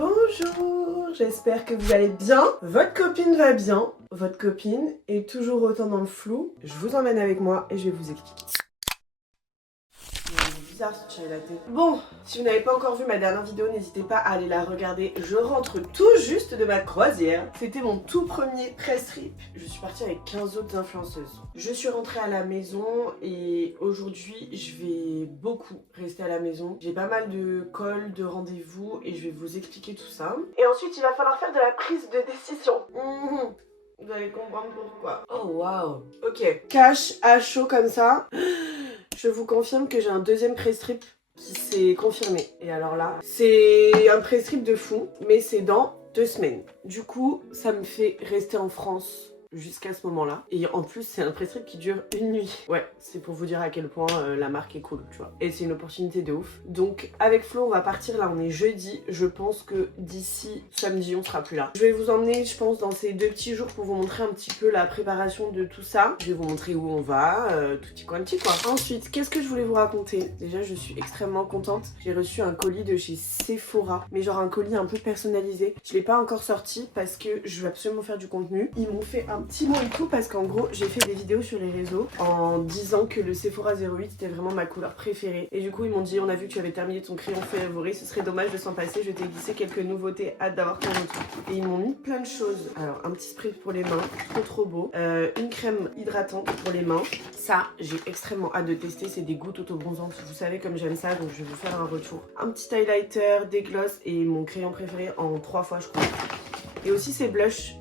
Bonjour, j'espère que vous allez bien. Votre copine va bien. Votre copine est toujours autant dans le flou. Je vous emmène avec moi et je vais vous expliquer. C'est bizarre ce chai latte. Bon, si vous n'avez pas encore vu ma dernière vidéo, n'hésitez pas à aller la regarder. Je rentre tout juste de ma croisière. C'était mon tout premier press trip. Je suis partie avec 15 autres influenceuses. Je suis rentrée à la maison et aujourd'hui, je vais beaucoup rester à la maison. J'ai pas mal de calls, de rendez-vous et je vais vous expliquer tout ça. Et ensuite, il va falloir faire de la prise de décision. Vous allez comprendre pourquoi. Oh waouh. Ok, cash à chaud comme ça. Je vous confirme que j'ai un deuxième press trip qui s'est confirmé. Et alors là, c'est un press trip de fou, mais c'est dans 2 semaines. Du coup, ça me fait rester en France jusqu'à ce moment-là. Et en plus, c'est un press trip qui dure 1 nuit. Ouais, c'est pour vous dire à quel point la marque est cool, tu vois. Et c'est une opportunité de ouf. Donc, avec Flo, on va partir là, on est jeudi. Je pense que d'ici samedi, on sera plus là. Je vais vous emmener, je pense, dans ces 2 petits jours pour vous montrer un petit peu la préparation de tout ça. Je vais vous montrer où on va, tutti quanti quoi. Ensuite, qu'est-ce que je voulais vous raconter? Déjà, je suis extrêmement contente. J'ai reçu un colis de chez Sephora, mais genre un colis un peu personnalisé. Je l'ai pas encore sorti parce que je veux absolument faire du contenu. Ils m'ont fait un petit mot et tout parce qu'en gros, j'ai fait des vidéos sur les réseaux en disant que le Sephora 08 c'était vraiment ma couleur préférée. Et du coup, ils m'ont dit, on a vu que tu avais terminé ton crayon favori, ce serait dommage de s'en passer. Je t'ai glissé quelques nouveautés, hâte d'avoir ton retour. Et ils m'ont mis plein de choses. Alors, un petit spray pour les mains, trop beau. Une crème hydratante pour les mains. Ça, j'ai extrêmement hâte de tester. C'est des gouttes auto-bronzantes. Vous savez comme j'aime ça, donc je vais vous faire un retour. Un petit highlighter, des gloss et mon crayon préféré en 3 fois, je crois. Et aussi ces blush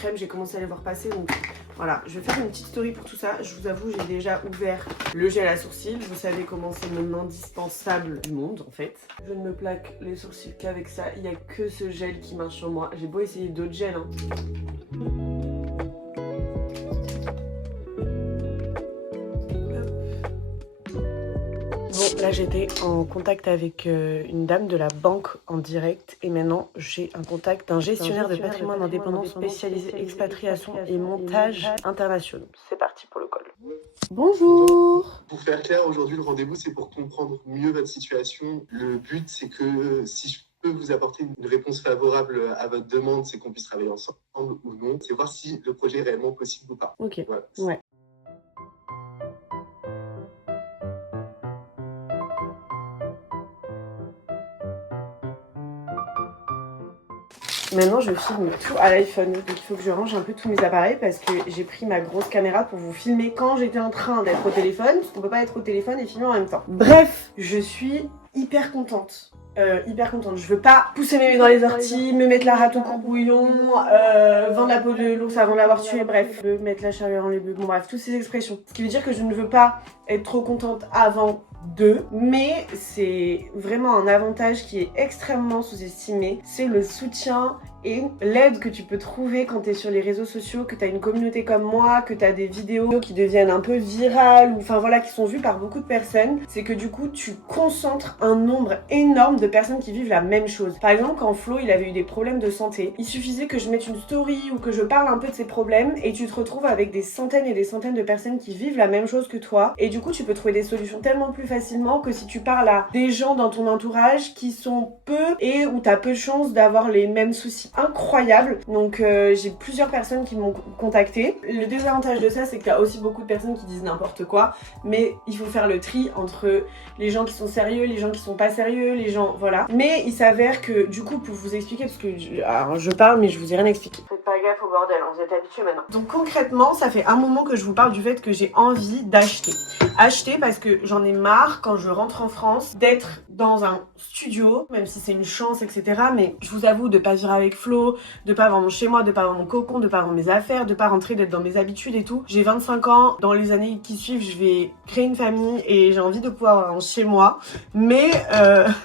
crème, j'ai commencé à les voir passer, donc voilà, je vais faire une petite story pour tout ça. Je vous avoue, j'ai déjà ouvert le gel à sourcils. Vous savez comment c'est mon indispensable du monde en fait. Je ne me plaque les sourcils qu'avec ça. Il n'y a que ce gel qui marche sur moi. J'ai beau essayer d'autres gels, hein. Bon, là j'étais en contact avec une dame de la banque en direct et maintenant j'ai un contact d'un gestionnaire de patrimoine indépendant spécialisé expatriation et montage internationaux. C'est parti pour le call. Bonjour. Pour faire clair, aujourd'hui le rendez-vous c'est pour comprendre mieux votre situation. Le but c'est que si je peux vous apporter une réponse favorable à votre demande, c'est qu'on puisse travailler ensemble ou non. C'est voir si le projet est réellement possible ou pas. Ok, voilà. Ouais. Maintenant, je filme tout à l'iPhone, donc il faut que je range un peu tous mes appareils parce que j'ai pris ma grosse caméra pour vous filmer quand j'étais en train d'être au téléphone, parce qu'on peut pas être au téléphone et filmer en même temps. Bref, je suis hyper contente. Je veux pas pousser mes mains dans les orties, me mettre la rate au courbouillon, vendre la peau de l'ours avant de l'avoir tué, bref, mettre la charrue avant les bœufs, bon bref, toutes ces expressions. Ce qui veut dire que je ne veux pas être trop contente avant d'eux, mais c'est vraiment un avantage qui est extrêmement sous-estimé, c'est le soutien et l'aide que tu peux trouver quand tu es sur les réseaux sociaux, que tu as une communauté comme moi, que tu as des vidéos qui deviennent un peu virales, ou enfin voilà, qui sont vues par beaucoup de personnes. C'est que du coup, tu concentres un nombre énorme de personnes qui vivent la même chose. Par exemple, quand Flo, il avait eu des problèmes de santé, il suffisait que je mette une story ou que je parle un peu de ses problèmes et tu te retrouves avec des centaines et des centaines de personnes qui vivent la même chose que toi. Et du coup, tu peux trouver des solutions tellement plus facilement que si tu parles à des gens dans ton entourage qui sont peu et où tu as peu de chances d'avoir les mêmes soucis. Incroyable. Donc j'ai plusieurs personnes qui m'ont contacté. Le désavantage de ça, c'est que t'as aussi beaucoup de personnes qui disent n'importe quoi, mais il faut faire le tri entre les gens qui sont sérieux, les gens qui sont pas sérieux, les gens, voilà. Mais il s'avère que du coup, pour vous expliquer, parce que alors, je parle mais je vous ai rien expliqué. Faites pas gaffe au bordel, hein, vous êtes habitués maintenant. Donc concrètement, ça fait un moment que je vous parle du fait que j'ai envie d'acheter. Acheter parce que j'en ai marre quand je rentre en France d'être dans un studio, même si c'est une chance, etc. Mais je vous avoue de pas vivre avec Flo, de pas avoir mon chez moi, de pas avoir mon cocon, de pas avoir mes affaires, de pas rentrer, d'être dans mes habitudes et tout. J'ai 25 ans, dans les années qui suivent, je vais créer une famille et j'ai envie de pouvoir avoir un chez moi. Mais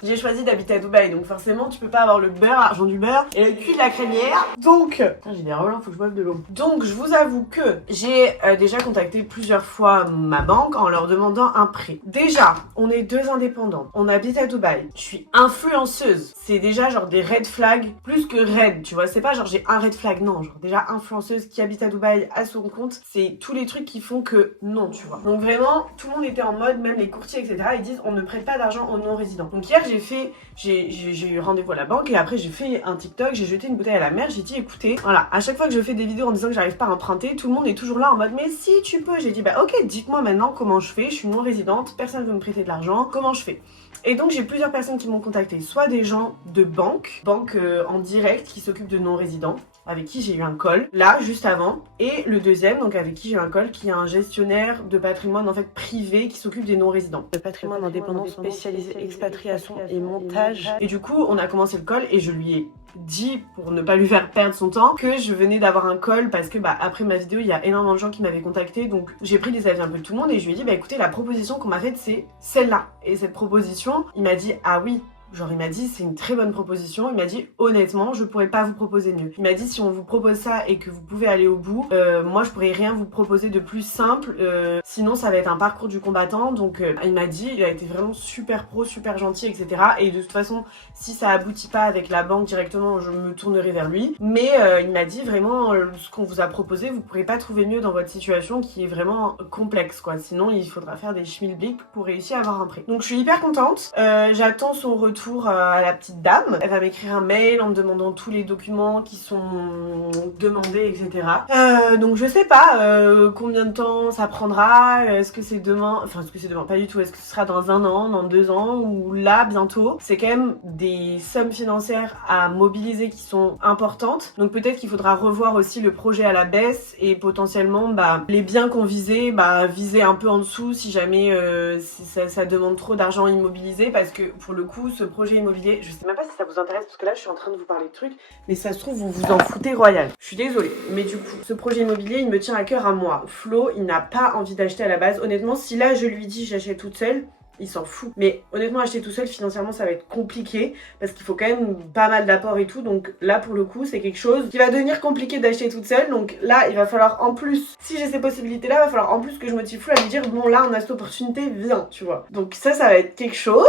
j'ai choisi d'habiter à Dubaï, donc forcément tu peux pas avoir le beurre, l'argent du beurre et le cul de la crémière. Donc, j'ai des relents, faut que je boive de l'eau. Donc je vous avoue que j'ai déjà contacté plusieurs fois ma banque en leur demandant un prêt. Déjà, on est 2 indépendants, on habite à Dubaï, je suis influenceuse. C'est déjà genre des red flags, plus que red red, tu vois. C'est pas genre j'ai un red flag, non. Genre déjà influenceuse qui habite à Dubaï à son compte, c'est tous les trucs qui font que non, tu vois. Donc vraiment, tout le monde était en mode, même les courtiers, etc. Ils disent on ne prête pas d'argent aux non-résidents. Donc hier, j'ai eu rendez-vous à la banque et après j'ai fait un TikTok, j'ai jeté une bouteille à la mer, j'ai dit écoutez, voilà, à chaque fois que je fais des vidéos en disant que j'arrive pas à emprunter, tout le monde est toujours là en mode mais si tu peux. J'ai dit bah ok, dites-moi maintenant comment je fais, je suis non-résidente, personne veut me prêter de l'argent, comment je fais? Et donc j'ai plusieurs personnes qui m'ont contacté, soit des gens de banque en direct qui s'occupent de non-résidents, avec qui j'ai eu un call, là, juste avant, et le deuxième, donc avec qui j'ai eu un call, qui est un gestionnaire de patrimoine en fait privé qui s'occupe des non-résidents. De patrimoine indépendant spécialisé expatriation et montage. Et du coup, on a commencé le call et je lui ai dit, pour ne pas lui faire perdre son temps, que je venais d'avoir un call parce que bah après ma vidéo, il y a énormément de gens qui m'avaient contacté, donc j'ai pris des avis un peu de tout le monde et je lui ai dit bah écoutez, la proposition qu'on m'a faite c'est celle-là. Et cette proposition, il m'a dit ah oui. Genre il m'a dit c'est une très bonne proposition, il m'a dit honnêtement je pourrais pas vous proposer mieux. Il m'a dit si on vous propose ça et que vous pouvez aller au bout, moi je pourrais rien vous proposer de plus simple, sinon ça va être un parcours du combattant. Donc il m'a dit, il a été vraiment super pro, super gentil, etc. Et de toute façon si ça aboutit pas avec la banque directement je me tournerai vers lui. Mais il m'a dit vraiment ce qu'on vous a proposé vous pourrez pas trouver mieux dans votre situation qui est vraiment complexe quoi. Sinon il faudra faire des schmilblick pour réussir à avoir un prêt. Donc je suis hyper contente, j'attends son retour à la petite dame. Elle va m'écrire un mail en me demandant tous les documents qui sont demandés, etc. Donc je sais pas combien de temps ça prendra, est-ce que c'est demain, enfin est-ce que c'est demain, pas du tout, est-ce que ce sera dans 1 an, dans 2 ans ou là bientôt. C'est quand même des sommes financières à mobiliser qui sont importantes, donc peut-être qu'il faudra revoir aussi le projet à la baisse et potentiellement bah, les biens qu'on visait, bah, viser un peu en dessous si jamais si ça demande trop d'argent immobilisé, parce que pour le coup ce projet immobilier, je sais même pas si ça vous intéresse parce que là je suis en train de vous parler de trucs, mais ça se trouve vous vous en foutez royal. Je suis désolée, mais du coup ce projet immobilier il me tient à cœur à moi. Flo il n'a pas envie d'acheter à la base, honnêtement si là je lui dis j'achète toute seule, il s'en fout. Mais honnêtement acheter tout seul financièrement ça va être compliqué parce qu'il faut quand même pas mal d'apports et tout, donc là pour le coup c'est quelque chose qui va devenir compliqué d'acheter toute seule. Donc là il va falloir en plus, si j'ai ces possibilités là, il va falloir en plus que je motive Flo à lui dire bon là on a cette opportunité, viens, tu vois. Donc ça va être quelque chose.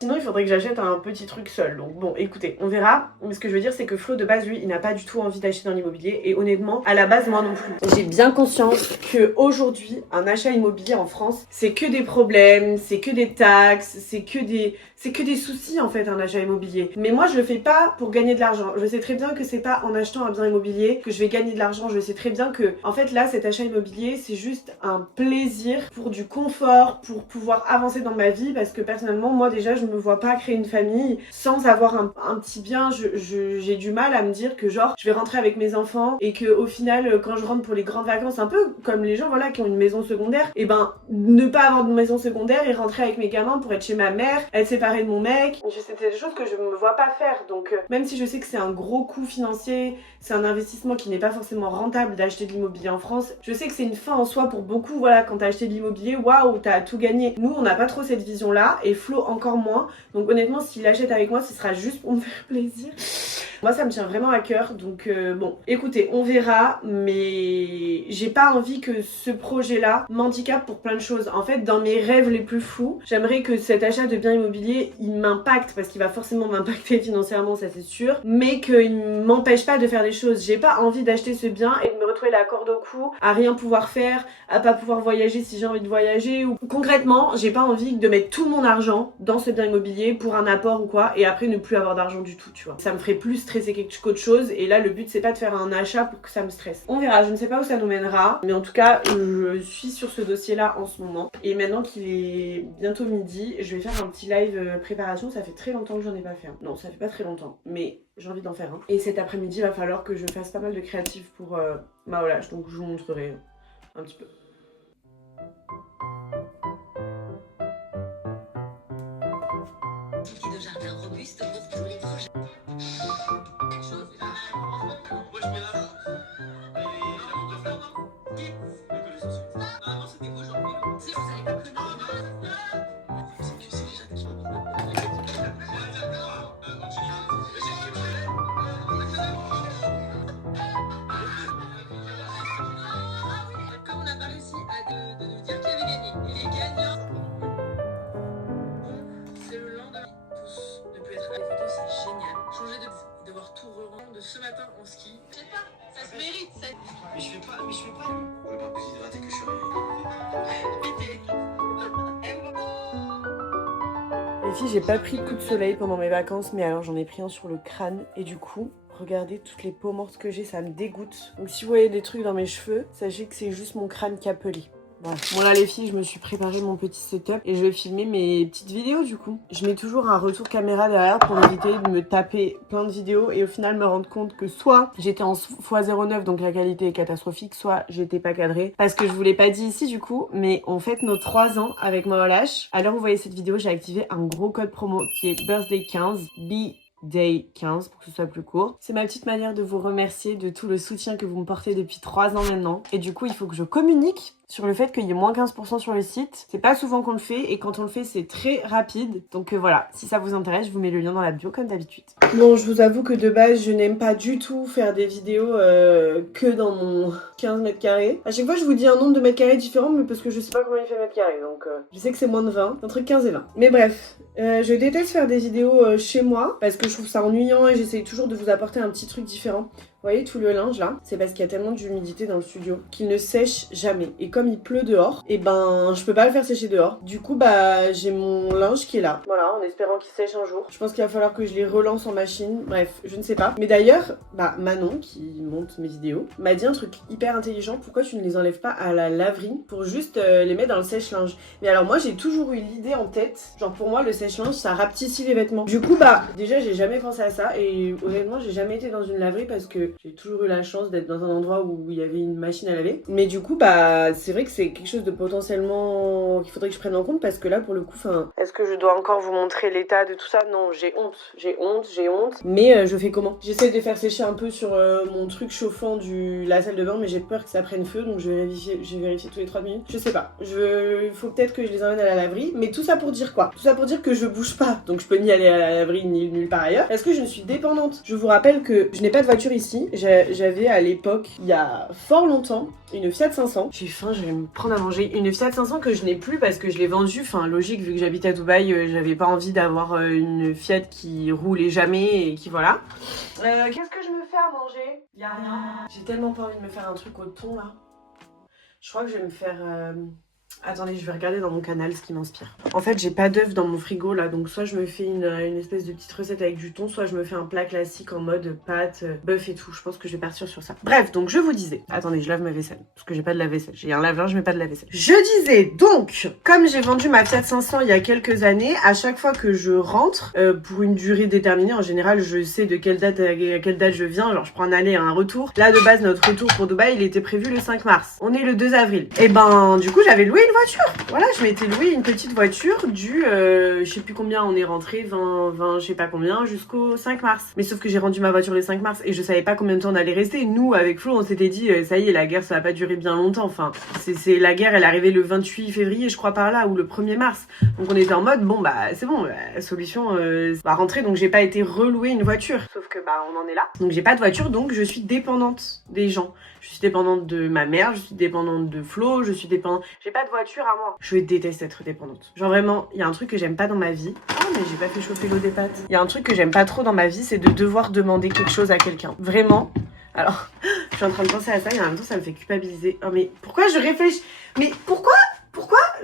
Sinon, il faudrait que j'achète un petit truc seul. Donc bon, écoutez, on verra. Mais ce que je veux dire, c'est que Flo, de base, lui, il n'a pas du tout envie d'acheter dans l'immobilier. Et honnêtement, à la base, moi non plus. J'ai bien conscience qu'aujourd'hui, un achat immobilier en France, c'est que des problèmes, c'est que des taxes, c'est que des soucis, en fait, un achat immobilier. Mais moi, je le fais pas pour gagner de l'argent. Je sais très bien que c'est pas en achetant un bien immobilier que je vais gagner de l'argent. Je sais très bien que, en fait, là, cet achat immobilier, c'est juste un plaisir pour du confort, pour pouvoir avancer dans ma vie. Parce que personnellement, moi, déjà, je me vois pas créer une famille sans avoir un petit bien. J'ai du mal à me dire que genre je vais rentrer avec mes enfants et que au final quand je rentre pour les grandes vacances, un peu comme les gens voilà qui ont une maison secondaire, et ben ne pas avoir de maison secondaire et rentrer avec mes gamins pour être chez ma mère, être séparée de mon mec. C'est des choses que je me vois pas faire. Donc même si je sais que c'est un gros coût financier, c'est un investissement qui n'est pas forcément rentable d'acheter de l'immobilier en France, je sais que c'est une fin en soi pour beaucoup. Voilà, quand t'as acheté de l'immobilier, waouh, t'as tout gagné. Nous on n'a pas trop cette vision là et Flo encore moins. Donc honnêtement s'il achète avec moi ce sera juste pour me faire plaisir. Moi ça me tient vraiment à cœur, donc bon écoutez on verra, mais j'ai pas envie que ce projet là m'handicape pour plein de choses. En fait dans mes rêves les plus fous, j'aimerais que cet achat de biens immobiliers il m'impacte, parce qu'il va forcément m'impacter financièrement, ça c'est sûr, mais qu'il m'empêche pas de faire des choses. J'ai pas envie d'acheter ce bien et de me retrouver la corde au cou, à rien pouvoir faire, à pas pouvoir voyager si j'ai envie de voyager, ou concrètement j'ai pas envie de mettre tout mon argent dans ce bien immobilier pour un apport ou quoi et après ne plus avoir d'argent du tout, tu vois. Ça me ferait plus stresser qu'autre chose, et là le but c'est pas de faire un achat pour que ça me stresse. On verra, je ne sais pas où ça nous mènera, mais en tout cas je suis sur ce dossier là en ce moment. Et maintenant qu'il est bientôt midi, je vais faire un petit live préparation. Ça fait très longtemps que j'en ai pas fait un. Non ça fait pas très longtemps, mais j'ai envie d'en faire un. Et cet après-midi il va falloir que je fasse pas mal de créatifs pour ma relâche, donc je vous montrerai un petit peu. De jardin robuste pour tous les projets. Comme on a parlé ce matin en ski. Je sais pas, ça se mérite, ça. Mais je fais pas. On va pas plus hydraté que je suis Les filles, j'ai pas pris de coup de soleil pendant mes vacances, mais alors j'en ai pris un sur le crâne et du coup, regardez toutes les peaux mortes que j'ai, ça me dégoûte. Donc si vous voyez des trucs dans mes cheveux, sachez que c'est juste mon crâne qui a pelé. Voilà. Bon là les filles, je me suis préparé mon petit setup et je vais filmer mes petites vidéos du coup. Je mets toujours un retour caméra derrière pour éviter de me taper plein de vidéos et au final me rendre compte que soit j'étais en x09 donc la qualité est catastrophique, soit j'étais pas cadrée parce que je vous l'ai pas dit ici du coup, mais on fête nos 3 ans avec Moalash. À l'heure où vous voyez cette vidéo, j'ai activé un gros code promo qui est birthday15 Day 15 pour que ce soit plus court. C'est ma petite manière de vous remercier de tout le soutien que vous me portez depuis 3 ans maintenant. Et du coup, il faut que je communique sur le fait qu'il y ait moins 15% sur le site. C'est pas souvent qu'on le fait et quand on le fait, c'est très rapide. Donc voilà, si ça vous intéresse, je vous mets le lien dans la bio comme d'habitude. Bon, je vous avoue que de base, je n'aime pas du tout faire des vidéos que dans mon 15 mètres carrés. À chaque fois, je vous dis un nombre de mètres carrés différent, mais parce que je sais pas combien il fait mètres carrés. Donc je sais que c'est moins de 20, entre 15 et 20. Mais bref, je déteste faire des vidéos chez moi parce que je trouve ça ennuyant et j'essaye toujours de vous apporter un petit truc différent. Vous voyez tout le linge là, c'est parce qu'il y a tellement d'humidité dans le studio qu'il ne sèche jamais. Et comme il pleut dehors, et ben je peux pas le faire sécher dehors. Du coup bah j'ai mon linge qui est là. Voilà, en espérant qu'il sèche un jour. Je pense qu'il va falloir que je les relance en machine. Bref, je ne sais pas. Mais d'ailleurs, bah Manon qui monte mes vidéos m'a dit un truc hyper intelligent. Pourquoi tu ne les enlèves pas à la laverie pour juste les mettre dans le sèche-linge? Mais alors moi j'ai toujours eu l'idée en tête. Genre pour moi le sèche-linge ça rapetissit les vêtements. Du coup bah déjà j'ai jamais pensé à ça et honnêtement j'ai jamais été dans une laverie parce que j'ai toujours eu la chance d'être dans un endroit où il y avait une machine à laver. Mais du coup, bah, c'est vrai que c'est quelque chose de potentiellement qu'il faudrait que je prenne en compte parce que là, pour le coup, est-ce que je dois encore vous montrer l'état de tout ça? Non, j'ai honte. Mais je fais comment? J'essaie de faire sécher un peu sur mon truc chauffant la salle de bain, mais j'ai peur que ça prenne feu, donc je vais vérifier tous les 3 minutes. Je sais pas. Il faut peut-être que je les emmène à la laverie. Mais tout ça pour dire quoi? Tout ça pour dire que je bouge pas. Donc je peux ni aller à la laverie ni nulle part ailleurs. Parce que je suis dépendante. Je vous rappelle que je n'ai pas de voiture ici. J'avais à l'époque, il y a fort longtemps, une Fiat 500. J'ai faim, je vais me prendre à manger. Une Fiat 500 que je n'ai plus parce que je l'ai vendue. Enfin, logique, vu que j'habite à Dubaï, j'avais pas envie d'avoir une Fiat qui roulait jamais et qui voilà. Qu'est-ce que je me fais à manger? Y a rien. J'ai tellement pas envie de me faire un truc au thon là. Je crois que je vais me faire... Attendez, je vais regarder dans mon canal ce qui m'inspire. En fait, j'ai pas d'œufs dans mon frigo là, donc soit je me fais une espèce de petite recette avec du thon, soit je me fais un plat classique en mode pâtes, bœuf et tout. Je pense que je vais partir sur ça. Bref, donc je vous disais... Attendez, je lave ma vaisselle, parce que j'ai pas de lave-vaisselle. J'ai un lave-linge, mais pas de lave-vaisselle. Je disais donc, comme j'ai vendu ma Fiat 500 il y a quelques années, à chaque fois que je rentre, pour une durée déterminée, en général, je sais de quelle date à quelle date je viens. Genre, je prends un aller et un retour. Là, de base, notre retour pour Dubaï, il était prévu le 5 mars. On est le 2 avril. Et ben, du coup, j'avais loué une voiture. Voilà, je m'étais loué une petite voiture du, je sais plus combien on est rentré, 20, je sais pas combien, jusqu'au 5 mars. Mais sauf que j'ai rendu ma voiture le 5 mars et je savais pas combien de temps on allait rester. Nous, avec Flo, on s'était dit, ça y est, la guerre, ça va pas durer bien longtemps. Enfin, c'est la guerre, elle est arrivée le 28 février, je crois par là, ou le 1er mars. Donc on était en mode, bon bah c'est bon, la solution va rentrer. Donc j'ai pas été relouer une voiture. Sauf que bah on en est là. Donc j'ai pas de voiture, donc je suis dépendante des gens. Je suis dépendante de ma mère, je suis dépendante de Flo, je suis dépendante... J'ai pas de voiture à moi. Je déteste être dépendante. Genre vraiment, il y a un truc que j'aime pas dans ma vie. Oh mais j'ai pas fait chauffer l'eau des pâtes. Il y a un truc que j'aime pas trop dans ma vie, c'est de devoir demander quelque chose à quelqu'un. Vraiment. Alors, je suis en train de penser à ça et en même temps ça me fait culpabiliser. Oh mais pourquoi je réfléchis? Mais pourquoi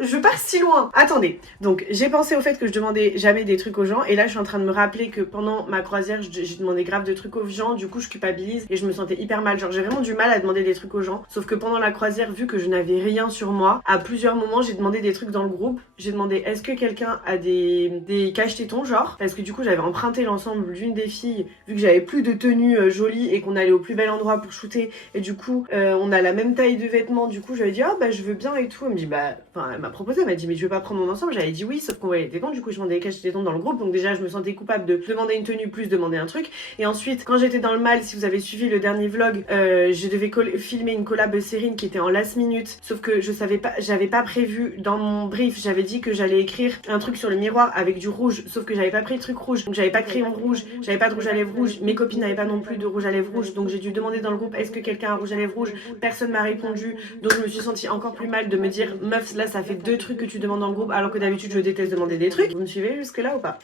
je pars si loin? Attendez, donc j'ai pensé au fait que je demandais jamais des trucs aux gens et là je suis en train de me rappeler que pendant ma croisière j'ai demandé grave de trucs aux gens, du coup je culpabilise et je me sentais hyper mal, genre j'ai vraiment du mal à demander des trucs aux gens, sauf que pendant la croisière, vu que je n'avais rien sur moi, à plusieurs moments j'ai demandé des trucs dans le groupe. J'ai demandé est-ce que quelqu'un a des cache-tétons genre, parce que du coup j'avais emprunté l'ensemble d'une des filles vu que j'avais plus de tenue jolie et qu'on allait au plus bel endroit pour shooter et du coup on a la même taille de vêtements, du coup j'avais dit oh bah je veux bien et tout, elle me dit bah enfin elle m'a proposé, elle m'a dit mais je veux pas prendre mon ensemble, j'avais dit oui sauf qu'on voyait les tétons, du coup je demandais des cache-tétons dans le groupe, donc déjà je me sentais coupable de demander une tenue plus demander un truc. Et ensuite quand j'étais dans le mal, si vous avez suivi le dernier vlog, je devais filmer une collab Sérine qui était en last minute, sauf que je savais pas, j'avais pas prévu dans mon brief, j'avais dit que j'allais écrire un truc sur le miroir avec du rouge, sauf que j'avais pas pris le truc rouge, donc j'avais pas de crayon rouge, j'avais pas de rouge à lèvres rouge, mes copines n'avaient pas non plus de rouge à lèvres rouge, donc j'ai dû demander dans le groupe est-ce que quelqu'un a un rouge à lèvres rouge, personne m'a répondu, donc je me suis sentie encore plus mal de me dire meuf là ça fait 2 trucs que tu demandes dans le groupe alors que d'habitude je déteste demander des trucs. Vous me suivez jusque là ou pas?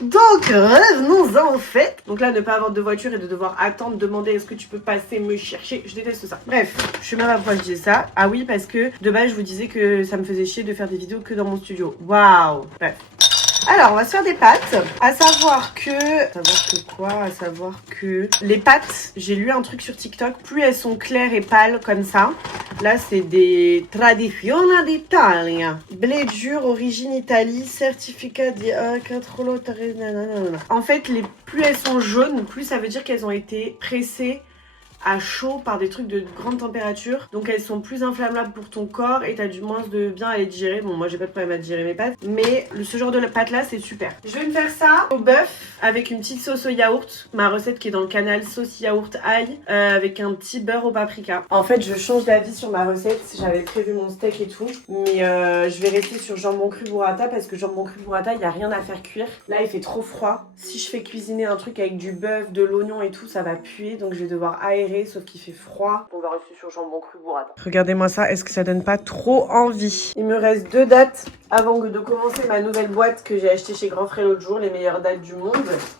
Donc, revenons-en au fait. Donc là, ne pas avoir de voiture et de devoir attendre, demander est-ce que tu peux passer me chercher. Je déteste ça. Bref, je sais même pas pourquoi je disais ça. Ah oui, parce que de base, je vous disais que ça me faisait chier de faire des vidéos que dans mon studio. Waouh. Bref. Alors, on va se faire des pâtes. À savoir que les pâtes, j'ai lu un truc sur TikTok, plus elles sont claires et pâles comme ça. Là, c'est des Tradizione d'Italia. Blé dur, origine Italie, certificat di controllo. En fait, plus elles sont jaunes, plus ça veut dire qu'elles ont été pressées à chaud par des trucs de grande température, donc elles sont plus inflammables pour ton corps et t'as du moins de bien à les digérer. Bon, moi j'ai pas de problème à digérer mes pâtes, mais ce genre de pâte là c'est super. Je vais me faire ça au bœuf avec une petite sauce au yaourt, ma recette qui est dans le canal, sauce yaourt ail, avec un petit beurre au paprika. En fait je change d'avis sur ma recette, j'avais prévu mon steak et tout, mais je vais rester sur jambon cru burrata parce que jambon cru burrata il y a rien à faire cuire. Là il fait trop froid, si je fais cuisiner un truc avec du bœuf, de l'oignon et tout, ça va puer, donc je vais devoir aérer, sauf qu'il fait froid. On va rester sur jambon cru burrata. Regardez-moi ça, est-ce que ça donne pas trop envie? Il me reste 2 dates avant de commencer ma nouvelle boîte que j'ai achetée chez Grand Frais l'autre jour, les meilleures dates du monde.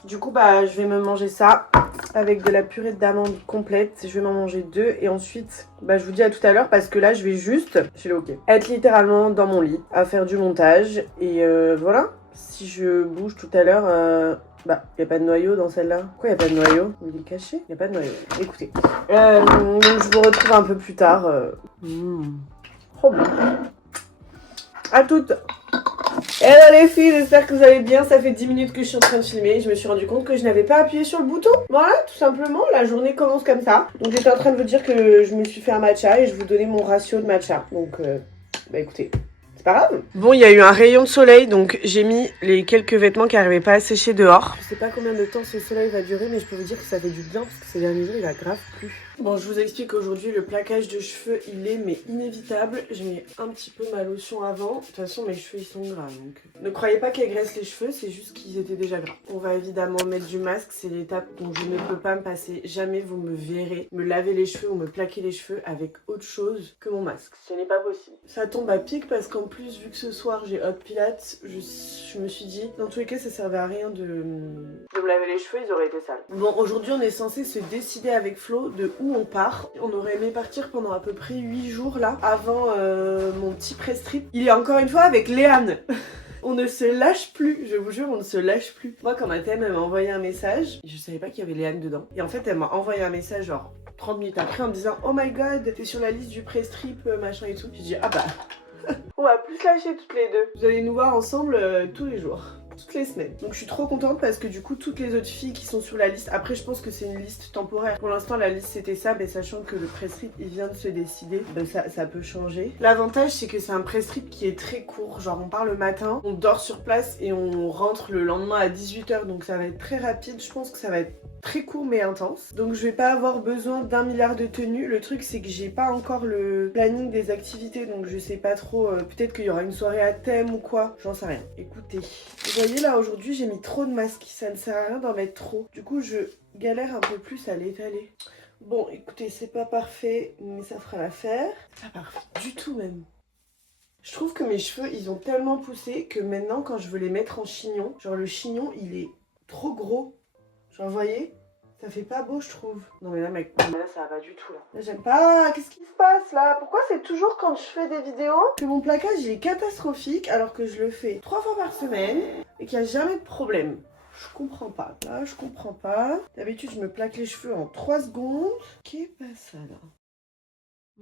Du coup, bah, je vais me manger ça avec de la purée d'amandes complète. Je vais m'en manger 2 et ensuite, bah, je vous dis à tout à l'heure parce que là, je vais juste, être littéralement dans mon lit à faire du montage et voilà. Si je bouge tout à l'heure, bah, y a pas de noyau dans celle-là. Pourquoi y a pas de noyau? Il est caché? Y a pas de noyau. Écoutez. Donc je vous retrouve un peu plus tard. Trop bon. À toutes. Hello les filles, j'espère que vous allez bien. Ça fait 10 minutes que je suis en train de filmer. Je me suis rendu compte que je n'avais pas appuyé sur le bouton. Voilà, tout simplement, la journée commence comme ça. Donc j'étais en train de vous dire que je me suis fait un matcha et je vous donnais mon ratio de matcha. Donc, bah écoutez. C'est pas grave. Bon, il y a eu un rayon de soleil, donc j'ai mis les quelques vêtements qui n'arrivaient pas à sécher dehors. Je sais pas combien de temps ce soleil va durer, mais je peux vous dire que ça fait du bien parce que ces derniers jours, il a grave plu. Bon, je vous explique aujourd'hui, le plaquage de cheveux, il est mais inévitable. J'ai mis un petit peu ma lotion avant. De toute façon, mes cheveux, ils sont gras, donc... Ne croyez pas qu'elle graisse les cheveux, c'est juste qu'ils étaient déjà gras. On va évidemment mettre du masque, c'est l'étape dont je ne peux pas me passer. Jamais vous me verrez me laver les cheveux ou me plaquer les cheveux avec autre chose que mon masque. Ce n'est pas possible. Ça tombe à pic parce qu'en plus, vu que ce soir, j'ai hot pilates, je me suis dit, dans tous les cas, ça servait à rien de me laver les cheveux, ils auraient été sales. Bon, aujourd'hui, on est censé se décider avec Flo de où on part. On aurait aimé partir pendant à peu près 8 jours là, avant mon petit press trip. Il est encore une fois avec Léane. On ne se lâche plus, je vous jure, on ne se lâche plus. Moi, quand ma thème, elle m'a envoyé un message, je savais pas qu'il y avait Léane dedans. Et en fait, elle m'a envoyé un message genre 30 minutes après en me disant « Oh my god, t'es sur la liste du press trip, machin et tout. » J'ai dit « Ah bah, on va plus se lâcher toutes les deux. Vous allez nous voir ensemble tous les jours. » Toutes les semaines. Donc je suis trop contente parce que du coup toutes les autres filles qui sont sur la liste, après je pense que c'est une liste temporaire. Pour l'instant la liste c'était ça, mais sachant que le press trip il vient de se décider, ben ça peut changer. L'avantage c'est que c'est un press trip qui est très court, genre on part le matin, on dort sur place et on rentre le lendemain à 18 h, donc ça va être très rapide. Je pense que ça va être très court mais intense. Donc je vais pas avoir besoin d'1 milliard de tenues. Le truc c'est que j'ai pas encore le planning des activités, donc je sais pas trop, peut-être qu'il y aura une soirée à thème ou quoi, j'en sais rien. Écoutez, vous voyez là aujourd'hui j'ai mis trop de masques, ça ne sert à rien d'en mettre trop. Du coup je galère un peu plus à l'étaler. Bon écoutez, c'est pas parfait mais ça fera l'affaire. C'est pas parfait du tout même. Je trouve que mes cheveux ils ont tellement poussé que maintenant quand je veux les mettre en chignon, genre le chignon il est trop gros. Genre vous voyez, ça fait pas beau je trouve. Non mais là mec, là ça va pas du tout là. Là j'aime pas, qu'est-ce qui se passe là? Pourquoi c'est toujours quand je fais des vidéos que mon plaquage il est catastrophique alors que je le fais 3 fois par semaine et qu'il n'y a jamais de problème? Je comprends pas. Là je comprends pas. D'habitude je me plaque les cheveux en 3 secondes. Qu'est pas ça là?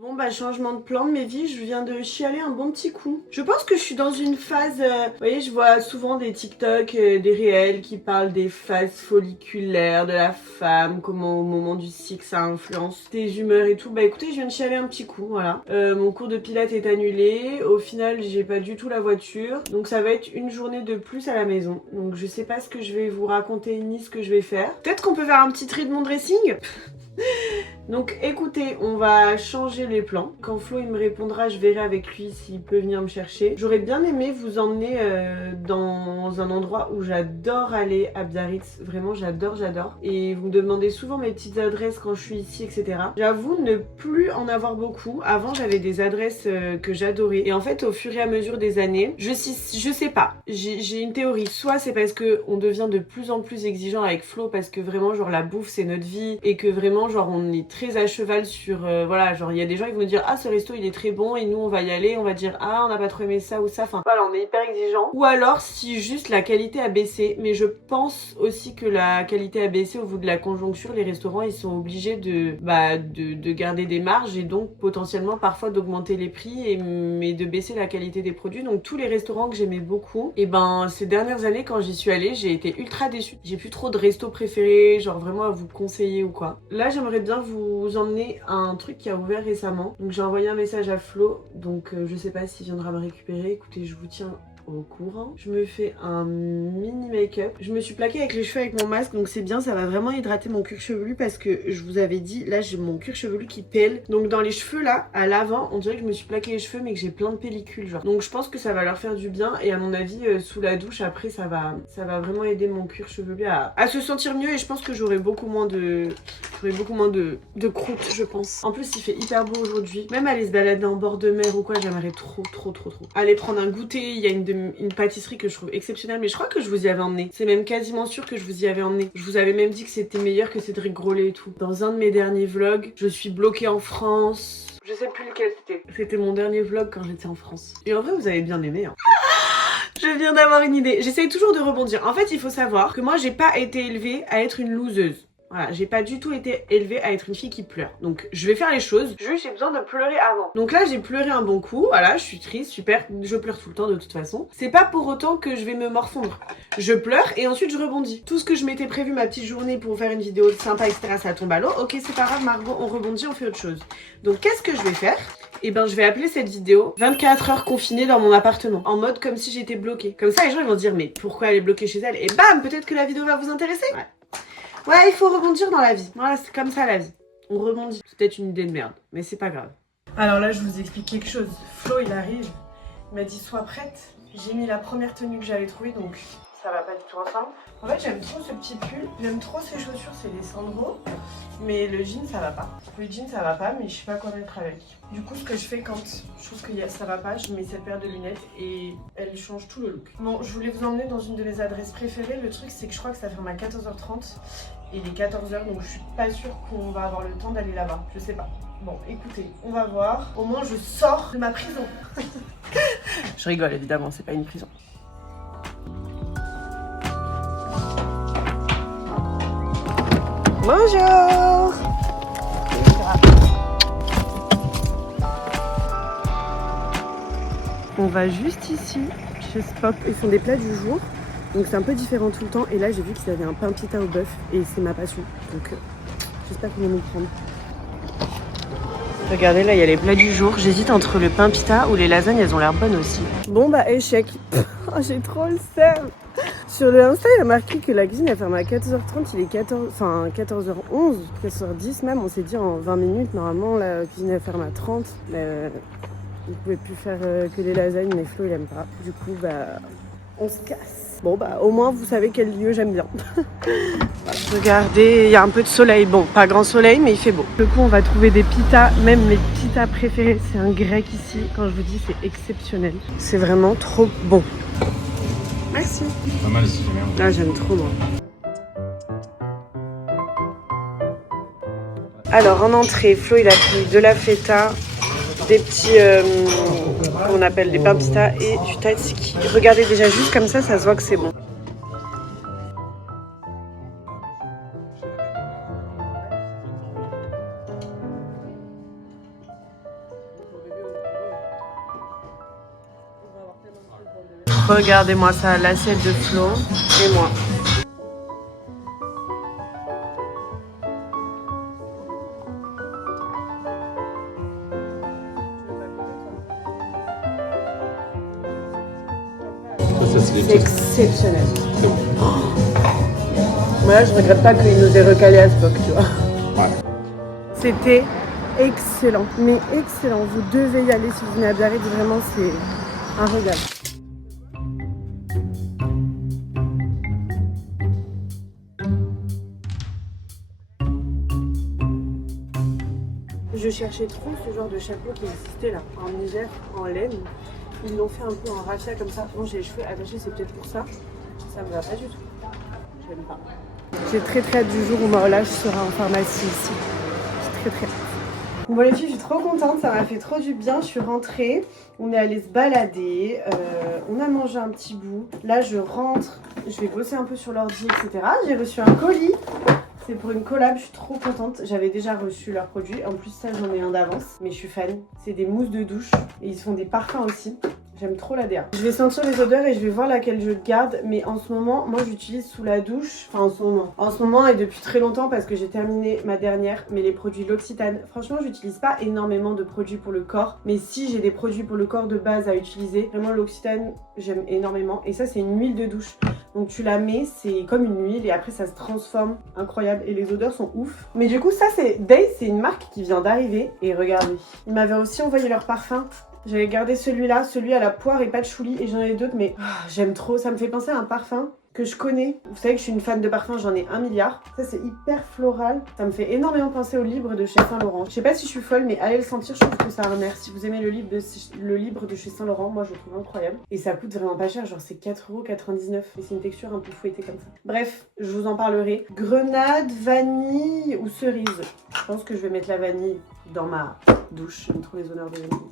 Bon bah changement de plan de mes vies, je viens de chialer un bon petit coup. Je pense que je suis dans une phase, vous voyez je vois souvent des TikTok, des réels qui parlent des phases folliculaires de la femme, comment au moment du cycle ça influence tes humeurs et tout. Bah écoutez je viens de chialer un petit coup, voilà. Mon cours de pilates est annulé, au final j'ai pas du tout la voiture, donc ça va être une journée de plus à la maison. Donc je sais pas ce que je vais vous raconter ni ce que je vais faire. Peut-être qu'on peut faire un petit trait de mon dressing. Donc écoutez, on va changer les plans. Quand Flo il me répondra, je verrai avec lui s'il peut venir me chercher. J'aurais bien aimé vous emmener dans un endroit où j'adore aller à Biarritz. Vraiment j'adore. Et vous me demandez souvent mes petites adresses quand je suis ici, etc. J'avoue ne plus en avoir beaucoup. Avant j'avais des adresses que j'adorais. Et en fait au fur et à mesure des années, je sais pas. J'ai une théorie. Soit c'est parce que on devient de plus en plus exigeant avec Flo parce que vraiment genre la bouffe c'est notre vie et que vraiment genre on est très à cheval sur voilà, genre il y a des gens qui vont dire ah ce resto il est très bon et nous on va y aller, on va dire ah on n'a pas trop aimé ça ou ça, enfin voilà, on est hyper exigeant. Ou alors si juste la qualité a baissé, mais je pense aussi que la qualité a baissé au bout de la conjoncture. Les restaurants ils sont obligés de garder des marges et donc potentiellement parfois d'augmenter les prix mais de baisser la qualité des produits. Donc tous les restaurants que j'aimais beaucoup, et ben ces dernières années quand j'y suis allée j'ai été ultra déçue. J'ai plus trop de restos préférés, genre vraiment à vous conseiller ou quoi. Là j'aimerais bien vous emmener à un truc qui a ouvert récemment. Donc j'ai envoyé un message à Flo, donc je sais pas s'il viendra me récupérer. Écoutez, je vous tiens au courant. Je me fais un mini make-up. Je me suis plaquée avec les cheveux avec mon masque, donc c'est bien, ça va vraiment hydrater mon cuir chevelu parce que je vous avais dit, là j'ai mon cuir chevelu qui pèle. Donc dans les cheveux là, à l'avant, on dirait que je me suis plaqué les cheveux mais que j'ai plein de pellicules genre. Donc je pense que ça va leur faire du bien et à mon avis sous la douche après ça va vraiment aider mon cuir chevelu à se sentir mieux et je pense que j'aurai beaucoup moins de croûte je pense. En plus il fait hyper beau aujourd'hui. Même aller se balader en bord de mer ou quoi, j'aimerais trop. Aller prendre un goûter, il y a une pâtisserie que je trouve exceptionnelle, mais je crois que je vous y avais emmené. C'est même quasiment sûr que je vous y avais emmené. Je vous avais même dit que c'était meilleur que Cédric Grolet et tout. Dans un de mes derniers vlogs, je suis bloquée en France. Je sais plus lequel c'était. C'était mon dernier vlog quand j'étais en France. Et en vrai, vous avez bien aimé, hein. Je viens d'avoir une idée. J'essaye toujours de rebondir. En fait, il faut savoir que moi, j'ai pas été élevée à être une loseuse. Voilà, j'ai pas du tout été élevée à être une fille qui pleure. Donc je vais faire les choses. Juste j'ai besoin de pleurer avant. Donc là j'ai pleuré un bon coup. Voilà, je suis triste, super. Je pleure tout le temps de toute façon. C'est pas pour autant que je vais me morfondre. Je pleure et ensuite je rebondis. Tout ce que je m'étais prévu ma petite journée pour faire une vidéo sympa, etc. ça tombe à l'eau. Ok, c'est pas grave Margot, on rebondit, on fait autre chose. Donc qu'est-ce que je vais faire? Et ben je vais appeler cette vidéo 24 heures confinée dans mon appartement. En mode comme si j'étais bloquée. Comme ça les gens ils vont se dire mais pourquoi elle est bloquée chez elle? Et bam, peut-être que la vidéo va vous intéresser. Ouais, il faut rebondir dans la vie. Voilà, c'est comme ça la vie. On rebondit. C'est peut-être une idée de merde, mais c'est pas grave. Alors là, je vous explique quelque chose. Flo, il arrive. Il m'a dit sois prête. J'ai mis la première tenue que j'avais trouvée, donc ça va pas du tout ensemble. En fait, j'aime trop ce petit pull. J'aime trop ces chaussures, c'est des Sandro. Mais le jean, ça va pas. Le jean, ça va pas, mais je sais pas quoi mettre avec. Du coup, ce que je fais quand je trouve que ça va pas, je mets cette paire de lunettes et elle change tout le look. Bon, je voulais vous emmener dans une de mes adresses préférées. Le truc, c'est que je crois que ça ferme à 14h30. Et il est 14h, donc je suis pas sûre qu'on va avoir le temps d'aller là-bas. Je sais pas. Bon, écoutez, on va voir. Au moins, je sors de ma prison. Je rigole, évidemment, c'est pas une prison. Bonjour. On va juste ici, chez Spop. Ils font des plats du jour. Donc c'est un peu différent tout le temps. Et là, j'ai vu qu'ils avaient un pain pita au bœuf. Et c'est ma passion. Donc j'espère qu'ils vont nous prendre. Regardez, là, il y a les plats du jour. J'hésite entre le pain pita ou les lasagnes. Elles ont l'air bonnes aussi. Bon, bah, échec. Oh, j'ai trop le seum. Sur le Insta, il a marqué que la cuisine, elle ferme à 14h30. Il est 14h11, 14h10 même. On s'est dit en 20 minutes. Normalement, la cuisine, elle ferme à 30. Mais on pouvait plus faire que des lasagnes. Mais Flo, il aime pas. Du coup, bah, on se casse. Bon bah au moins vous savez quel lieu j'aime bien. Voilà. Regardez, il y a un peu de soleil. Bon, pas grand soleil mais il fait beau. Du coup on va trouver des pitas, même mes pitas préférés. C'est un grec ici, quand je vous dis c'est exceptionnel. C'est vraiment trop bon. Merci. Pas mal ici, j'aime bien. Ah j'aime trop moi. Alors en entrée, Flo il a pris de la feta, des petits, qu'on appelle des pains pita et du tzatziki. Regardez déjà juste comme ça se voit que c'est bon. Regardez-moi ça, l'assiette de Flo et moi. C'est exceptionnel. C'est bon. Moi, je regrette pas qu'il nous ait recalé à ce tu vois. Ouais. C'était excellent, mais excellent. Vous devez y aller si vous venez à Biarritz, vraiment c'est un régal. Je cherchais trop ce genre de chapeau qui existait là, en hiver, en laine. Ils l'ont fait un peu en raffia comme ça. Bon, j'ai les cheveux attachés, c'est peut-être pour ça. Ça me va pas du tout. J'aime pas. J'ai très hâte du jour où ma relâche sera en pharmacie ici. J'ai très hâte. Bon les filles, je suis trop contente, ça m'a fait trop du bien. Je suis rentrée, on est allé se balader, on a mangé un petit bout. Là je rentre, je vais bosser un peu sur l'ordi, etc. J'ai reçu un colis. C'est pour une collab, je suis trop contente. J'avais déjà reçu leurs produits. En plus, ça, j'en ai un d'avance. Mais je suis fan. C'est des mousses de douche. Et ils font des parfums aussi. J'aime trop la DA. Je vais sentir les odeurs et je vais voir laquelle je garde. Mais en ce moment, moi, j'utilise sous la douche. Enfin, en ce moment et depuis très longtemps parce que j'ai terminé ma dernière. Mais les produits L'Occitane. Franchement, j'utilise pas énormément de produits pour le corps. Mais si j'ai des produits pour le corps de base à utiliser, vraiment L'Occitane, j'aime énormément. Et ça, c'est une huile de douche. Donc tu la mets, c'est comme une huile et après ça se transforme, incroyable et les odeurs sont ouf. Mais du coup ça c'est Days, c'est une marque qui vient d'arriver et regardez, ils m'avaient aussi envoyé leur parfum. J'avais gardé celui-là, celui à la poire et patchouli et j'en ai d'autres mais j'aime trop, ça me fait penser à un parfum que je connais. Vous savez que je suis une fan de parfums, j'en ai 1 milliard. Ça c'est hyper floral, ça me fait énormément penser au Libre de chez Saint Laurent. Je sais pas si je suis folle mais allez le sentir, je trouve que ça a un air. Si vous aimez le Libre de chez Saint Laurent, moi je le trouve incroyable. Et ça coûte vraiment pas cher, genre c'est 4,99 € et c'est une texture un peu fouettée comme ça. Bref, je vous en parlerai. Grenade, vanille ou cerise. Je pense que je vais mettre la vanille dans ma douche, j'aime trop les odeurs de vanille.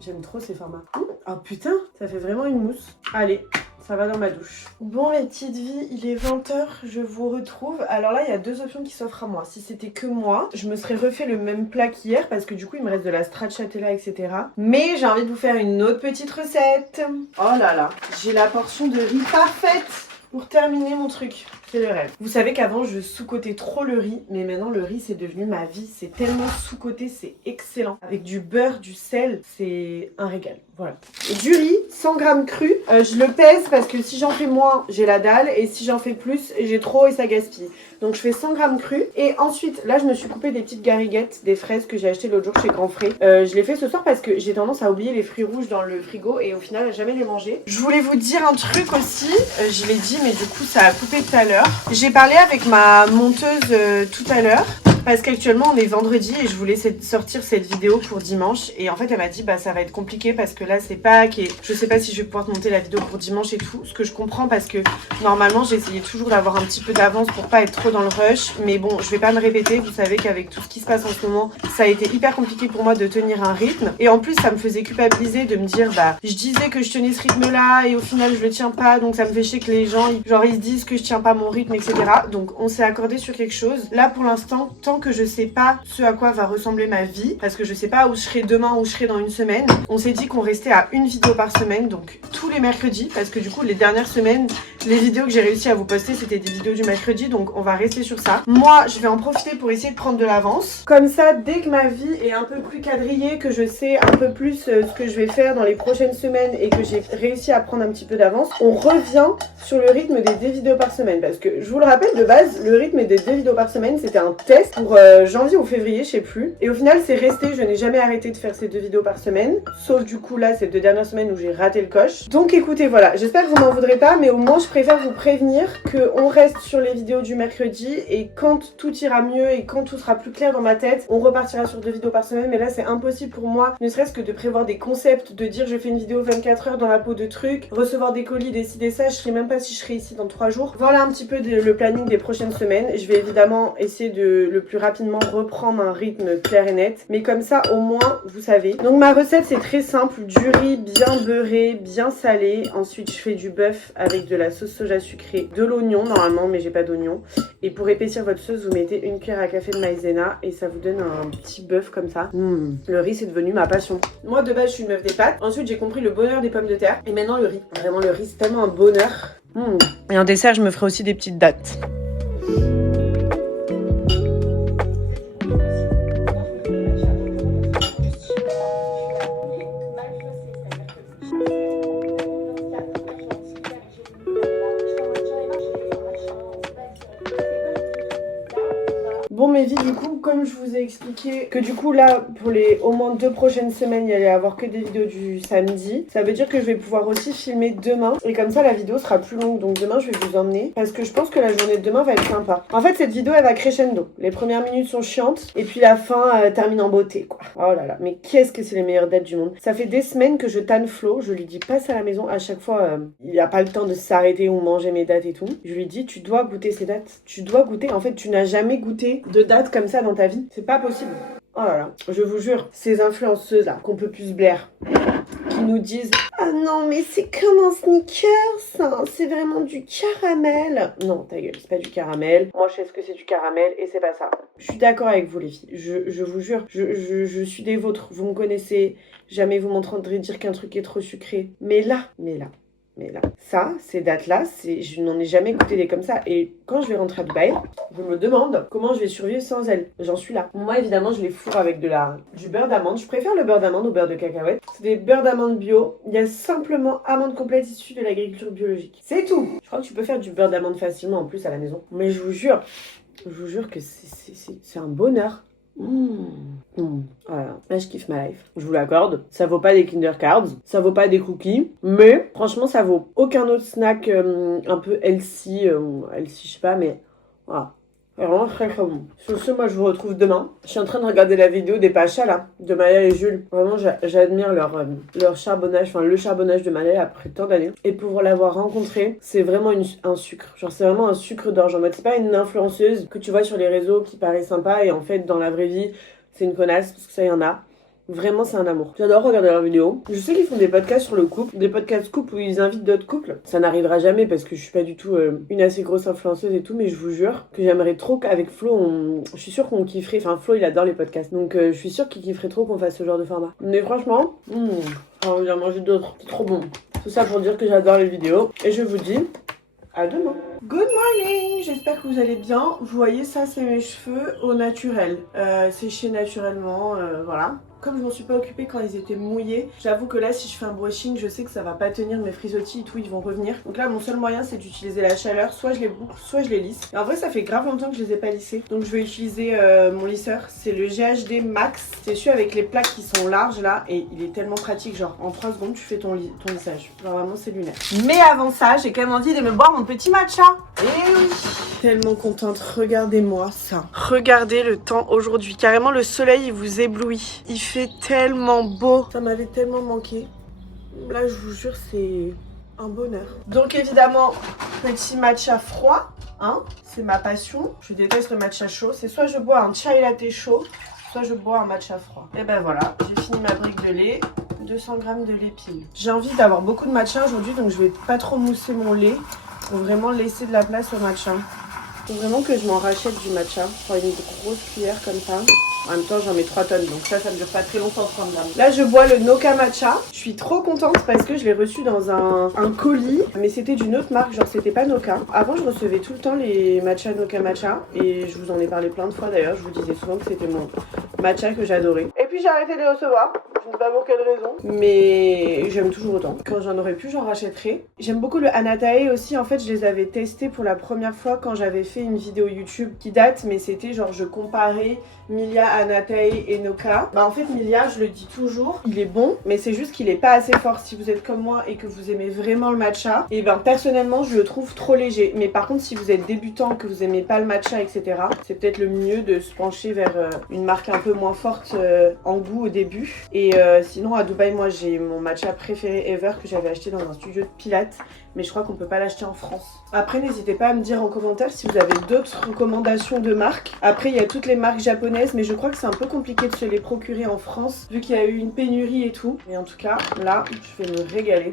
J'aime trop ces formats. Oh putain, ça fait vraiment une mousse. Allez, ça va dans ma douche. Bon les petites vies, il est 20 h, je vous retrouve. Alors là, il y a deux options qui s'offrent à moi. Si c'était que moi, je me serais refait le même plat qu'hier parce que du coup, il me reste de la stracciatella, etc. Mais j'ai envie de vous faire une autre petite recette. Oh là là, j'ai la portion de riz parfaite pour terminer mon truc. C'est le rêve. Vous savez qu'avant je sous-cotais trop le riz, mais maintenant le riz c'est devenu ma vie. C'est tellement sous-coté, c'est excellent. Avec du beurre, du sel, c'est un régal. Voilà. Et du riz, 100 g cru. Je le pèse parce que si j'en fais moins, j'ai la dalle. Et si j'en fais plus, j'ai trop et ça gaspille. Donc je fais 100 g cru. Et ensuite, là je me suis coupé des petites gariguettes, des fraises que j'ai achetées l'autre jour chez Grand Frais. Je les fais ce soir parce que j'ai tendance à oublier les fruits rouges dans le frigo et au final à jamais les manger. Je voulais vous dire un truc aussi. Je l'ai dit mais du coup ça a coupé tout à l'heure. J'ai parlé avec ma monteuse tout à l'heure parce qu'actuellement on est vendredi et je voulais sortir cette vidéo pour dimanche et en fait elle m'a dit bah ça va être compliqué parce que là c'est Pâques et je sais pas si je vais pouvoir te monter la vidéo pour dimanche et tout, ce que je comprends parce que normalement j'essayais toujours d'avoir un petit peu d'avance pour pas être trop dans le rush, mais bon je vais pas me répéter, vous savez qu'avec tout ce qui se passe en ce moment ça a été hyper compliqué pour moi de tenir un rythme et en plus ça me faisait culpabiliser de me dire bah je disais que je tenais ce rythme là et au final je le tiens pas, donc ça me fait chier que les gens ils se disent que je tiens pas mon rythme, etc. Donc on s'est accordé sur quelque chose. Là pour l'instant, tant que je sais pas ce à quoi va ressembler ma vie, parce que je sais pas où je serai demain, où je serai dans une semaine, on s'est dit qu'on restait à une vidéo par semaine, donc tous les mercredis, parce que du coup les dernières semaines, les vidéos que j'ai réussi à vous poster c'était des vidéos du mercredi, donc on va rester sur ça. Moi je vais en profiter pour essayer de prendre de l'avance. Comme ça, dès que ma vie est un peu plus quadrillée, que je sais un peu plus ce que je vais faire dans les prochaines semaines et que j'ai réussi à prendre un petit peu d'avance, on revient sur le rythme des 2 vidéos par semaine. Parce que je vous le rappelle, de base, le rythme des 2 vidéos par semaine, c'était un test pour janvier ou février, je sais plus. Et au final, c'est resté, je n'ai jamais arrêté de faire ces 2 vidéos par semaine. Sauf du coup, là, ces 2 dernières semaines où j'ai raté le coche. Donc écoutez, voilà, j'espère que vous m'en voudrez pas, mais au moins, je préfère vous prévenir qu'on reste sur les vidéos du mercredi. Et quand tout ira mieux et quand tout sera plus clair dans ma tête, on repartira sur 2 vidéos par semaine. Mais là, c'est impossible pour moi, ne serait-ce que de prévoir des concepts, de dire je fais une vidéo 24 heures dans la peau de trucs, recevoir des colis, décider ça, je serai même pas si je serai ici dans 3 jours. Voilà un petit peu le planning des prochaines semaines. Je vais évidemment essayer de le plus rapidement reprendre un rythme clair et net, mais comme ça au moins vous savez. Donc ma recette c'est très simple, du riz bien beurré, bien salé. Ensuite je fais du bœuf avec de la sauce soja sucrée, de l'oignon normalement, mais j'ai pas d'oignon. Et pour épaissir votre sauce vous mettez une cuillère à café de maïzena et ça vous donne un petit bœuf comme ça. Le riz c'est devenu ma passion. Moi de base je suis une meuf des pâtes, ensuite j'ai compris le bonheur des pommes de terre et maintenant le riz. Vraiment le riz c'est tellement un bonheur. Et en dessert, je me ferai aussi des petites dattes. Bon mes vies, du coup, comme je vous ai expliqué que du coup là, pour les au moins 2 prochaines semaines, il y allait avoir que des vidéos du samedi. Ça veut dire que je vais pouvoir aussi filmer demain. Et comme ça, la vidéo sera plus longue. Donc demain, je vais vous emmener. Parce que je pense que la journée de demain va être sympa. En fait, cette vidéo, elle va crescendo. Les premières minutes sont chiantes. Et puis la fin termine en beauté, quoi. Oh là là, mais qu'est-ce que c'est les meilleures dates du monde. Ça fait des semaines que je tanne Flo. Je lui dis, passe à la maison. À chaque fois, il a pas le temps de s'arrêter ou manger mes dates et tout. Je lui dis, tu dois goûter ces dates. Tu dois goûter. En fait, tu n'as jamais goûté de dates comme ça dans ta vie. C'est pas possible. Oh là là, je vous jure, ces influenceuses là, qu'on peut plus se blaire, qui nous disent « Ah non, mais c'est comme un sneakers, hein, c'est vraiment du caramel !» Non, ta gueule, c'est pas du caramel. Moi, je sais ce que c'est du caramel et c'est pas ça. Je suis d'accord avec vous, les filles. Je vous jure, je suis des vôtres. Vous me connaissez. Jamais vous m'entendrez dire qu'un truc est trop sucré. Mais là, ça, ces dates-là, je n'en ai jamais goûté des comme ça. Et quand je vais rentrer à Dubaï, je me demande comment je vais survivre sans elles. J'en suis là. Moi, évidemment, je les fourre avec du beurre d'amande. Je préfère le beurre d'amande au beurre de cacahuète. C'est des beurres d'amande bio. Il y a simplement amandes complètes issues de l'agriculture biologique. C'est tout. Je crois que tu peux faire du beurre d'amande facilement en plus à la maison. Mais je vous jure que c'est un bonheur. Voilà. Là, je kiffe ma life. Je vous l'accorde. Ça vaut pas des Kinder Cards, ça vaut pas des cookies, mais franchement, ça vaut aucun autre snack un peu healthy, je sais pas, mais voilà. Vraiment très très bon. Sur ce, moi je vous retrouve demain. Je suis en train de regarder la vidéo des Pachas là, de Maya et Jules. Vraiment j'admire leur charbonnage, enfin le charbonnage de Maya après tant d'années. Et pour l'avoir rencontré, c'est vraiment un sucre. Genre c'est vraiment un sucre d'orge. En mode c'est pas une influenceuse que tu vois sur les réseaux qui paraît sympa et en fait dans la vraie vie c'est une connasse parce que ça y en a. Vraiment, c'est un amour. J'adore regarder leurs vidéos. Je sais qu'ils font des podcasts sur le couple, des podcasts couples où ils invitent d'autres couples. Ça n'arrivera jamais parce que je suis pas du tout une assez grosse influenceuse et tout, mais je vous jure que j'aimerais trop qu'avec Flo, je suis sûre qu'on kifferait. Enfin, Flo, il adore les podcasts, donc je suis sûre qu'il kifferait trop qu'on fasse ce genre de format. Mais franchement, j'ai envie d'en manger d'autres. C'est trop bon. Tout ça pour dire que j'adore les vidéos et je vous dis à demain. Good morning, j'espère que vous allez bien. Vous voyez, ça c'est mes cheveux au naturel, séchés naturellement, voilà. Comme je m'en suis pas occupée quand ils étaient mouillés, j'avoue que là si je fais un brushing, je sais que ça va pas tenir, mes frisottis et tout ils vont revenir. Donc là mon seul moyen c'est d'utiliser la chaleur, soit je les boucle, soit je les lisse. Et en vrai ça fait grave longtemps que je les ai pas lissés. Donc je vais utiliser mon lisseur, c'est le GHD Max. C'est celui avec les plaques qui sont larges là et il est tellement pratique, genre en 3 secondes tu fais ton lissage. Genre vraiment c'est lunaire. Mais avant ça j'ai quand même envie de me boire mon petit matcha. Et oui, tellement contente, regardez-moi ça. Regardez le temps aujourd'hui, carrément le soleil il vous éblouit. Il fait tellement beau, ça m'avait tellement manqué. Là je vous jure c'est un bonheur. Donc évidemment petit matcha froid, hein, c'est ma passion. Je déteste le matcha chaud, c'est soit je bois un chai latte chaud, soit je bois un matcha froid. Et ben voilà, j'ai fini ma brique de lait. 200 g de lait pile. J'ai envie d'avoir beaucoup de matcha aujourd'hui donc je vais pas trop mousser mon lait pour vraiment laisser de la place au matcha. Faut vraiment que je m'en rachète du matcha. Je prends une grosse cuillère comme ça. En même temps, j'en mets 3 tonnes, donc ça ne dure pas très longtemps 30 grammes. Là, je bois le Noka Matcha. Je suis trop contente parce que je l'ai reçu dans un colis, mais c'était d'une autre marque, genre c'était pas Noka. Avant, je recevais tout le temps les matcha Noka Matcha, et je vous en ai parlé plein de fois d'ailleurs. Je vous disais souvent que c'était mon matcha que j'adorais. Et puis j'ai arrêté de les recevoir. Je ne sais pas pour quelle raison, mais j'aime toujours autant. Quand j'en aurai plus, j'en rachèterai. J'aime beaucoup le Anatae aussi. En fait, je les avais testés pour la première fois quand j'avais fait une vidéo YouTube qui date, mais c'était genre je comparais Milia, Anatae et Noka. Bah en fait Milia, je le dis toujours, il est bon, mais c'est juste qu'il est pas assez fort. Si vous êtes comme moi et que vous aimez vraiment le matcha, et ben personnellement je le trouve trop léger. Mais par contre si vous êtes débutant, que vous aimez pas le matcha, etc., c'est peut-être le mieux de se pencher vers une marque un peu moins forte en goût au début. Et sinon à Dubaï, moi j'ai mon matcha préféré ever que j'avais acheté dans un studio de pilates, mais je crois qu'on peut pas l'acheter en France. Après n'hésitez pas à me dire en commentaire si vous avez d'autres recommandations de marques. Après il y a toutes les marques japonaises, mais je crois que c'est un peu compliqué de se les procurer en France vu qu'il y a eu une pénurie et tout. Mais en tout cas là je vais me régaler.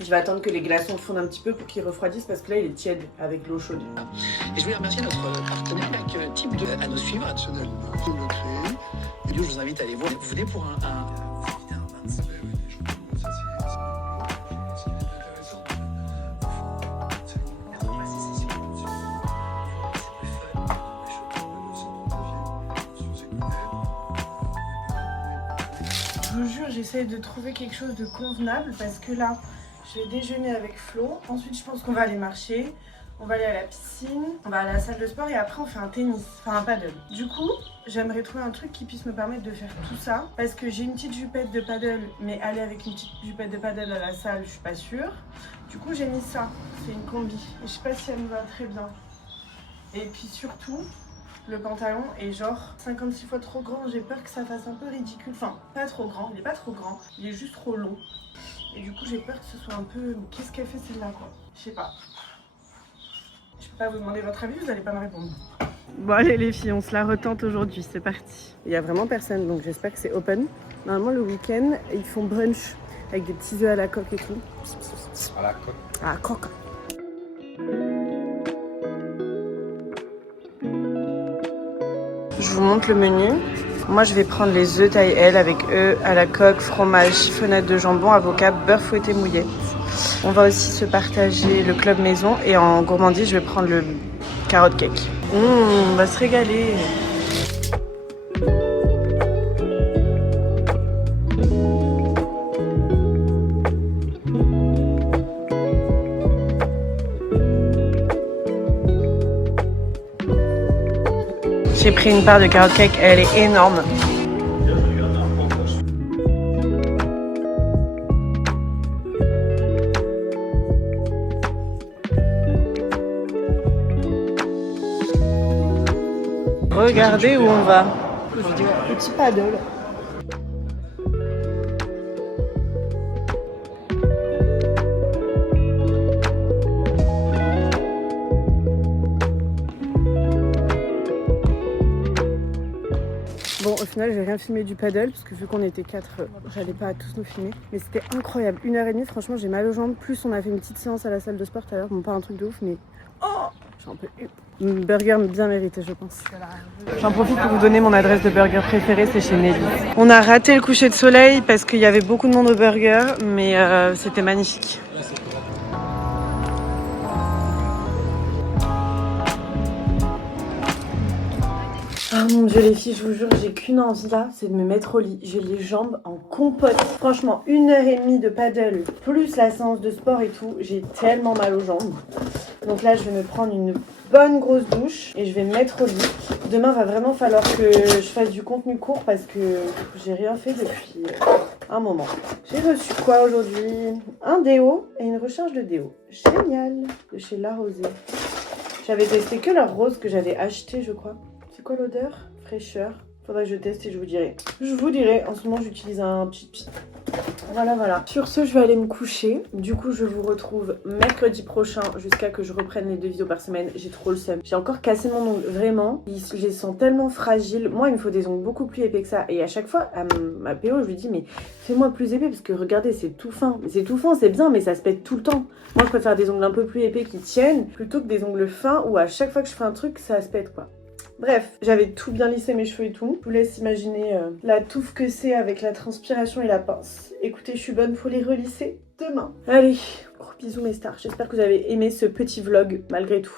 Je vais attendre que les glaçons fondent un petit peu pour qu'ils refroidissent parce que là il est tiède avec l'eau chaude. Et je voulais remercier notre partenaire Type à nous suivre. Traditionnellement, pour le créer. Je vous invite à aller voir. Vous venez pour un... Je vous jure, j'essaye de trouver quelque chose de convenable parce que là, je vais déjeuner avec Flo. Ensuite, je pense qu'on va aller marcher. On va aller à la piscine, on va à la salle de sport et après on fait un tennis, enfin un paddle. Du coup, j'aimerais trouver un truc qui puisse me permettre de faire tout ça parce que j'ai une petite jupette de paddle, mais aller avec une petite jupette de paddle à la salle, je suis pas sûre. Du coup, j'ai mis ça, c'est une combi. Et je sais pas si elle me va très bien. Et puis surtout, le pantalon est genre 56 fois trop grand, j'ai peur que ça fasse un peu ridicule. Enfin, pas trop grand, il est pas trop grand, il est juste trop long. Et du coup, j'ai peur que ce soit un peu... Qu'est-ce qu'elle fait celle-là, quoi? Je sais pas. Je peux pas vous demander votre avis, vous allez pas me répondre. Bon allez les filles, on se la retente aujourd'hui, c'est parti. Il y a vraiment personne, donc j'espère que c'est open. Normalement le week-end, ils font brunch avec des petits œufs à la coque et tout. À la coque. À la coque. Je vous montre le menu. Moi je vais prendre les œufs taille L avec œufs à la coque, fromage, chiffonnade de jambon, avocat, beurre fouetté mouillé. On va aussi se partager le club maison et en gourmandise je vais prendre le carotte cake. On va se régaler. J'ai pris une part de carotte cake, elle est énorme. Regardez où on va. Petit paddle. Bon, au final, j'ai rien filmé du paddle parce que vu qu'on était 4, j'allais pas tous nous filmer. Mais c'était incroyable. 1h30, franchement, j'ai mal aux jambes. Plus, on a fait une petite séance à la salle de sport tout à l'heure. Bon, pas un truc de ouf, mais oh, j'ai un peu eu. Un burger bien mérité, je pense. J'en profite pour vous donner mon adresse de burger préférée, c'est chez Nelly. On a raté le coucher de soleil parce qu'il y avait beaucoup de monde au burger, mais c'était magnifique. Oh mon dieu les filles, je vous jure, j'ai qu'une envie là, c'est de me mettre au lit. J'ai les jambes en compote. Franchement, 1h30 de paddle, plus la séance de sport et tout, j'ai tellement mal aux jambes. Donc là, je vais me prendre une bonne grosse douche et je vais me mettre au lit. Demain, va vraiment falloir que je fasse du contenu court parce que j'ai rien fait depuis un moment. J'ai reçu quoi aujourd'hui? Un déo et une recharge de déo. Génial, de chez La Rosée. J'avais testé que leur rose que j'avais acheté, je crois. C'est quoi l'odeur? Fraîcheur. Faudrait que je teste et je vous dirai. Je vous dirai. En ce moment, j'utilise un petit. Voilà. Sur ce, je vais aller me coucher. Du coup, je vous retrouve mercredi prochain jusqu'à que je reprenne les 2 vidéos par semaine. J'ai trop le seum. J'ai encore cassé mon ongle. Vraiment. Je les sens tellement fragiles. Moi, il me faut des ongles beaucoup plus épais que ça. Et à chaque fois, à ma PO, je lui dis, mais fais-moi plus épais parce que regardez, c'est tout fin. C'est tout fin, c'est bien, mais ça se pète tout le temps. Moi, je préfère des ongles un peu plus épais qui tiennent plutôt que des ongles fins où à chaque fois que je fais un truc, ça se pète quoi. Bref, j'avais tout bien lissé mes cheveux et tout. Je vous laisse imaginer la touffe que c'est avec la transpiration et la pince. Écoutez, je suis bonne pour les relisser demain. Allez, gros bisous mes stars. J'espère que vous avez aimé ce petit vlog malgré tout.